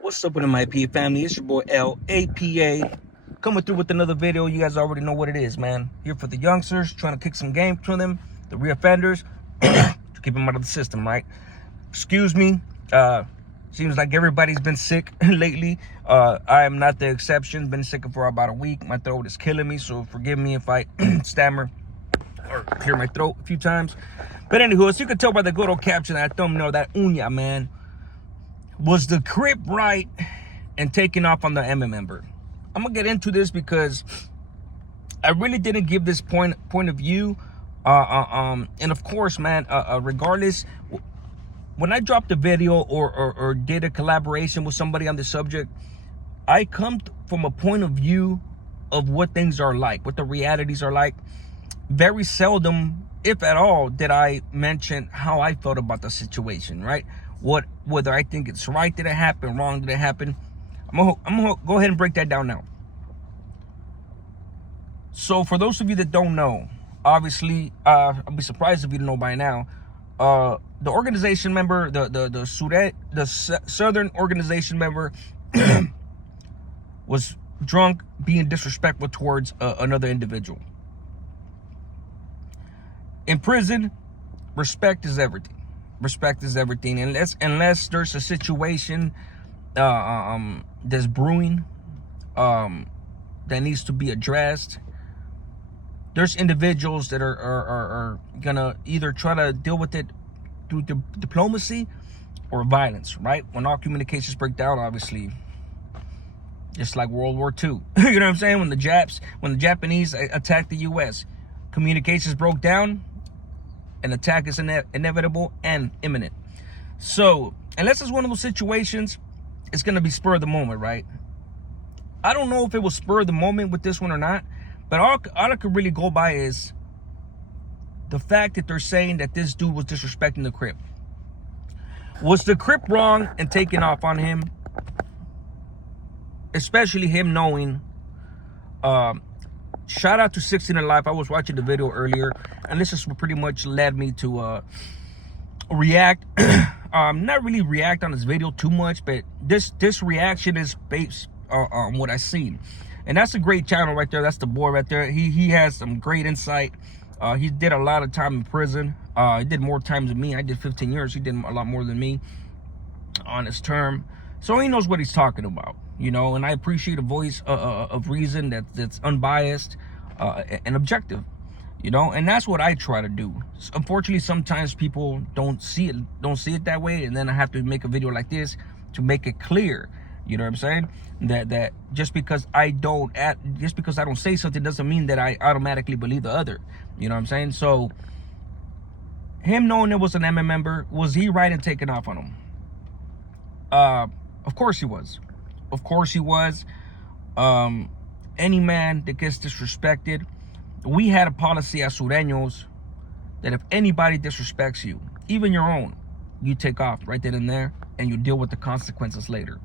What's up with MIP family? It's your boy LAPA coming through with another video. You guys already know what it is, man. Here for the youngsters, trying to kick some game to them, the reoffenders, to keep them out of the system, right? Excuse me. Seems like everybody's been sick lately. I am not the exception. Been sick for about a week. My throat is killing me, so forgive me if I stammer or clear my throat a few times. But anywho, as you can tell by the good old caption, that thumbnail, that uña, man. Was the CRIP right and taking off on the MM member? I'm gonna get into this because I really didn't give this point of view. And of course, man, regardless, when I dropped a video or did a collaboration with somebody on the subject, I come from a point of view of what things are like, what the realities are like. Very seldom, if at all, did I mention how I felt about the situation, right? Whether I think it's right, did it happen, wrong, did it happen? I'm gonna go ahead and break that down now. So for those of you that don't know, obviously, I'll be surprised if you don't know by now. The organization member, the Southern organization member, was drunk, being disrespectful towards another individual. In prison, respect is everything. Respect is everything, unless there's a situation that's brewing that needs to be addressed. There's individuals that are gonna either try to deal with it through diplomacy or violence, right? When all communications break down, obviously, just like World War II. You know what I'm saying? When the Japanese attacked the U.S., communications broke down. An attack is inevitable and imminent. So, unless it's one of those situations, it's going to be spur of the moment, right? I don't know if it was spur of the moment with this one or not, but all I could really go by is the fact that they're saying that this dude was disrespecting the CRIP. Was the CRIP wrong in taking off on him? Especially him knowing... Shout out to 16 Alive. I was watching the video earlier, and this is what pretty much led me to react. Not really react on this video too much, but this reaction is based on what I've seen. And that's a great channel right there. That's the boy right there. He has some great insight. He did a lot of time in prison. He did more times than me. I did 15 years. He did a lot more than me on his term. So he knows what he's talking about, you know, and I appreciate a voice of reason that's unbiased and objective, you know, and that's what I try to do. Unfortunately, sometimes people don't see it that way, and then I have to make a video like this to make it clear. You know what I'm saying? That just because I don't say something doesn't mean that I automatically believe the other. You know what I'm saying? So him knowing it was an MM member, was he right in taking off on him? Of course he was. Of course he was. Any man that gets disrespected, we had a policy as Sureños that if anybody disrespects you, even your own, you take off right then and there, and you deal with the consequences later.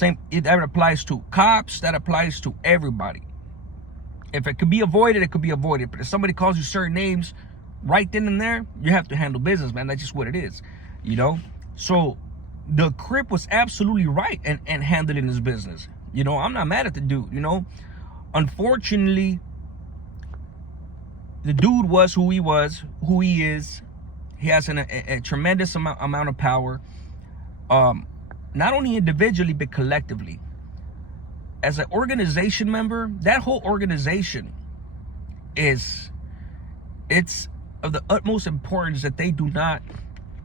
That applies to cops, that applies to everybody. If it could be avoided, it could be avoided. But if somebody calls you certain names right then and there, you have to handle business, man. That's just what it is, you know? So the CRIP was absolutely right and handling his business. You know, I'm not mad at the dude, you know. Unfortunately, the dude was who he is. He has a tremendous amount of power, not only individually, but collectively. As an organization member, that whole organization it's of the utmost importance that they do not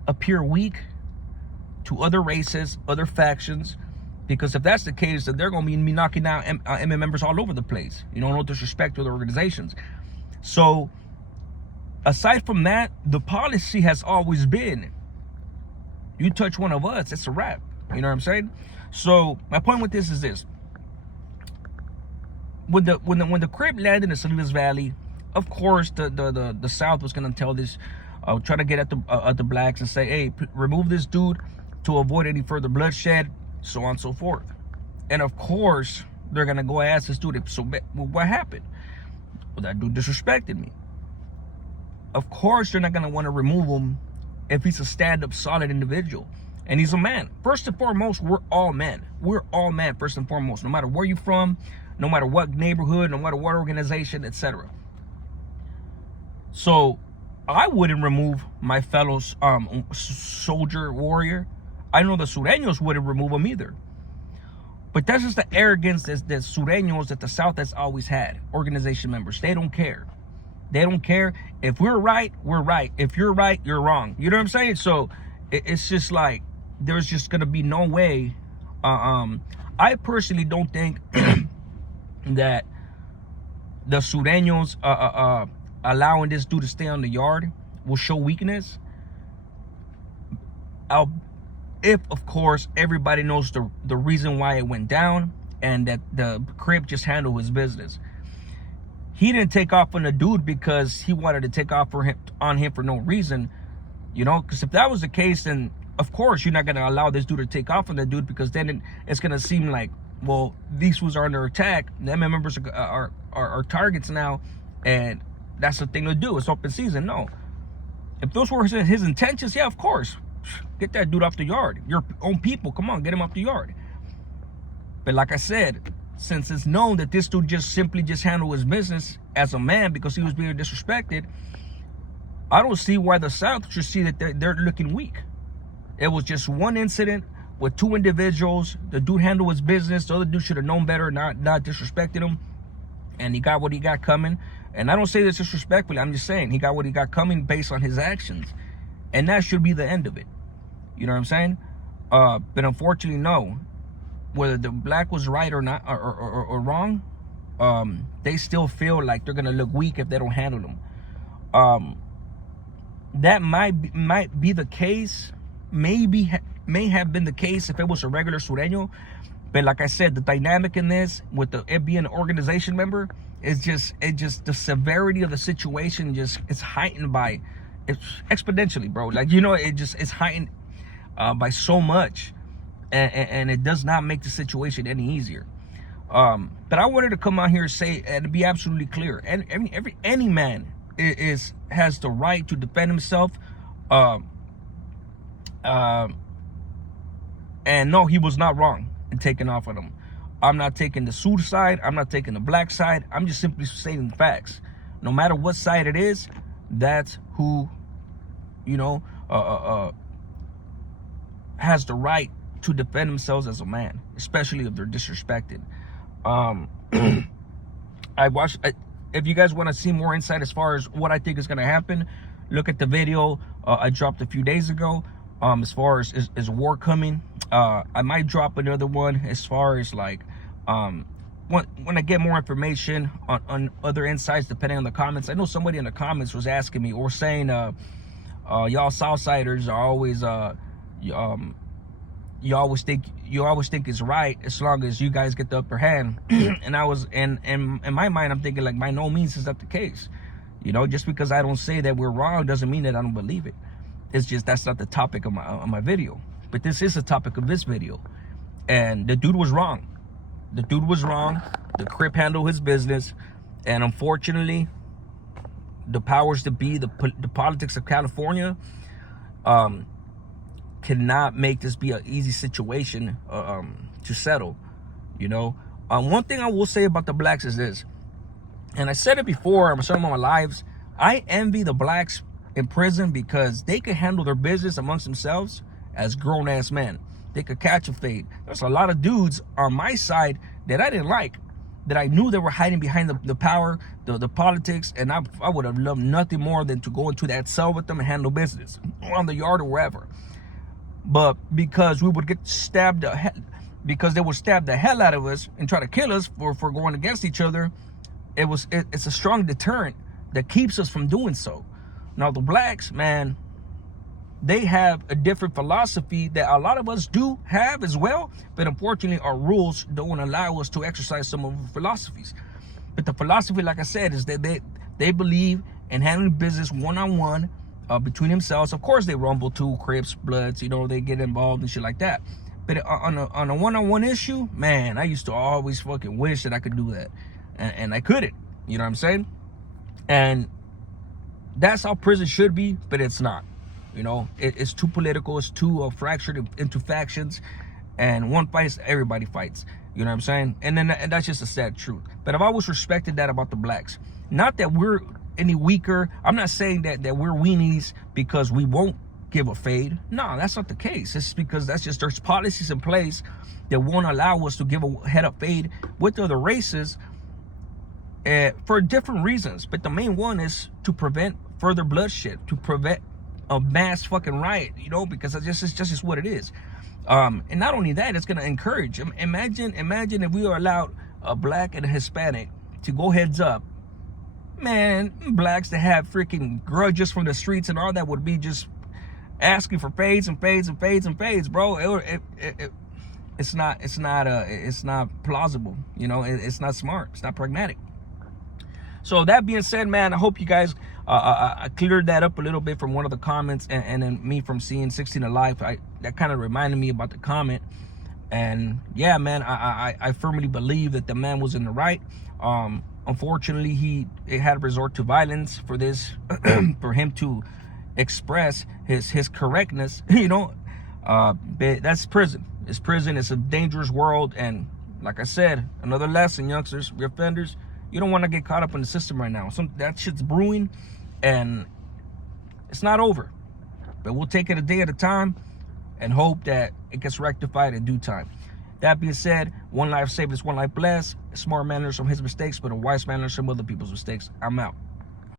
appear weak to other races, other factions, because if that's the case, then they're going to be knocking out MM members all over the place. You know, no disrespect to other organizations. So, aside from that, the policy has always been, you touch one of us, it's a wrap. You know what I'm saying? So, my point with this is this. When the CRIP landed in Salinas Valley, of course, the South was going to tell this, try to get at the blacks and say, hey, remove this dude to avoid any further bloodshed, so on and so forth. And of course, they're gonna go ask this dude, so what happened? Well, that dude disrespected me. Of course, they're not gonna want to remove him if he's a stand-up, solid individual. And he's a man. First and foremost, we're all men. We're all men, first and foremost, no matter where you're from, no matter what neighborhood, no matter what organization, etc. So I wouldn't remove my fellow soldier, warrior. I know the Sureños wouldn't remove him either. But that's just the arrogance that Sureños, that the South has always had. Organization members, they don't care. They don't care. If we're right, we're right. If you're right, you're wrong. You know what I'm saying? So it's just like, there's just going to be no way. I personally don't think that the Sureños allowing this dude to stay on the yard will show weakness. If, of course, everybody knows the reason why it went down, and that the CRIP just handled his business. He didn't take off on the dude because he wanted to take off on him for no reason, you know, because if that was the case, then of course you're not going to allow this dude to take off on the dude, because then it's going to seem like, well, these fools are under attack, the MMA members are targets now, and that's the thing to do. It's open season. No, if those were his intentions, yeah, of course, get that dude off the yard. Your own people, come on, get him off the yard. But like I said, since it's known that this dude just simply handled his business as a man because he was being disrespected, I don't see why the South should see that they're looking weak. It was just one incident with two individuals. The dude handled his business. The other dude should have known better, not disrespected him, and he got what he got coming. And I don't say this disrespectfully. I'm just saying he got what he got coming based on his actions, and that should be the end of it. You know what I'm saying? But unfortunately, no. Whether the black was right or not, or wrong, they still feel like they're gonna look weak if they don't handle them. That might be the case. May have been the case if it was a regular Sureño. But like I said, the dynamic in this with it being an organization member is just the severity of the situation it's heightened by, it's exponentially, bro. Like, you know, it's heightened by so much, and it does not make the situation any easier. But I wanted to come out here and say, and to be absolutely clear, and any man has the right to defend himself. And no, he was not wrong in taking off on him. I'm not taking the Sioux side. I'm not taking the black side. I'm just simply stating facts. No matter what side it is, that's who, you know, has the right to defend themselves as a man, especially if they're disrespected. If you guys want to see more insight as far as what I think is going to happen, look at the video I dropped a few days ago. As far as war coming, I might drop another one as far as like when I get more information on other insights, depending on the comments. I know somebody in the comments was asking me or saying, y'all Southsiders are always you always think it's right as long as you guys get the upper hand. And I was in my mind, I'm thinking, like, by no means is that the case. You know, just because I don't say that we're wrong doesn't mean that I don't believe it. It's just that's not the topic of my video. But this is the topic of this video. And the dude was wrong. The dude was wrong. The CRIP handled his business. And unfortunately, the powers that be, the politics of California, cannot make this be an easy situation to settle. You know, one thing I will say about the blacks is this, and I said it before, I'm saying on my lives, I envy the blacks in prison because they could handle their business amongst themselves as grown-ass men. They could catch a fade. There's a lot of dudes on my side that I didn't like, that I knew they were hiding behind the power, the politics, and I would have loved nothing more than to go into that cell with them and handle business, or on the yard or wherever. But because we would get stabbed, because they would stab the hell out of us and try to kill us for going against each other, it's a strong deterrent that keeps us from doing so. Now the blacks, man, they have a different philosophy that a lot of us do have as well, but unfortunately our rules don't allow us to exercise some of our philosophies. But the philosophy, like I said, is that they believe in handling business one-on-one between themselves. Of course they rumble too, Crips, Bloods, you know, they get involved and shit like that. But on a one-on-one issue, man, I used to always fucking wish that I could do that, and I couldn't. You know what I'm saying? And that's how prison should be, but it's not. You know, it's too political. It's too fractured into factions, and one fights, everybody fights. You know what I'm saying? And that's just a sad truth. But I've always respected that about the blacks. Not that we're any weaker. I'm not saying that we're weenies because we won't give a fade. No, that's not the case. It's because that's just, there's policies in place that won't allow us to give a head up fade with other races for different reasons. But the main one is to prevent further bloodshed, to prevent a mass fucking riot, you know, because it's just what it is. And not only that, it's going to encourage. Imagine if we were allowed a black and a Hispanic to go heads up. Man, blacks to have freaking grudges from the streets and all that would be just asking for fades and fades and fades and fades, bro. It's not plausible, you know. It's not smart. It's not pragmatic. So that being said, man, I hope you guys I cleared that up a little bit from one of the comments, and then me from seeing 16 Alive. That kind of reminded me about the comment. And yeah, man, I firmly believe that the man was in the right. Unfortunately, he had to resort to violence for this, for him to express his correctness, you know. But that's prison. It's prison. It's a dangerous world. And like I said, another lesson, youngsters, reoffenders, you don't want to get caught up in the system right now. That shit's brewing, and it's not over. But we'll take it a day at a time and hope that it gets rectified in due time. That being said, one life saved is one life blessed. A smart man learns from his mistakes, but a wise man learns from other people's mistakes. I'm out.